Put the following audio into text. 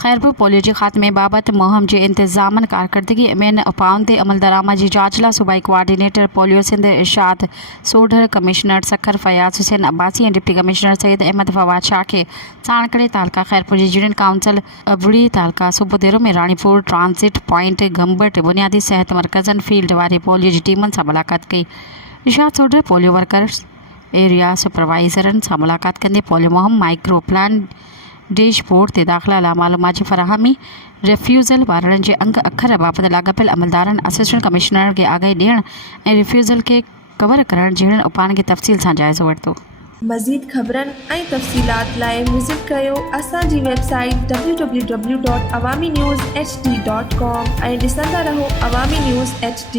Khairpur polio जे ख़ात्मे बाबति मुहिम जे इंतज़ामनि कारकर्दगी में उपाउनि ते अमल दरामद जी जांच लाइ सूबाई कोआर्डिनेटर पोलियो सिंध इरशाद सोढर, कमिश्नर सखर फयाज़ हुसैन अब्बासी ऐं डिप्टी कमिश्नर सैयद अहमद फवाद शाह खे साणकड़े तालका खैरपुर जी यूनियन काउंसिल अबड़ी तालका सूबोदेरो में रानीपुर ट्रांसिट पॉइंट गंबट बुनियादी सेहत मरकज़नि फील्ड वारे पोलियो जी टीमुनि सां मुलाक़ात कई। इरशाद सोढर पोलियो वर्कर्स एरिया सुपरवाइज़रनि सां मुलाक़ात कंदे पोलियो मुहिम माइक्रो प्लान डैशबोर्ड ते दाख़िला लाइ मालूमात जी फराहमी, रिफ्यूज़ल वारनि जे अंग अखर बाबति लाॻापियल अमलदारनि, असिस्टेंट कमिश्नर खे आगाही ॾियण ऐं रिफ्यूज़ल खे कवर करण जहिड़नि उपायनि खे तफ़सील सां जाइज़ो वरितो। मज़ीद ख़बरनि ऐं तफ़सीलात लाइ विज़िट कयो असांजी वेबसाइट www.awamiNewsHD.com ऐं ॾिसंदा रहो अवामी न्यूज़ HD।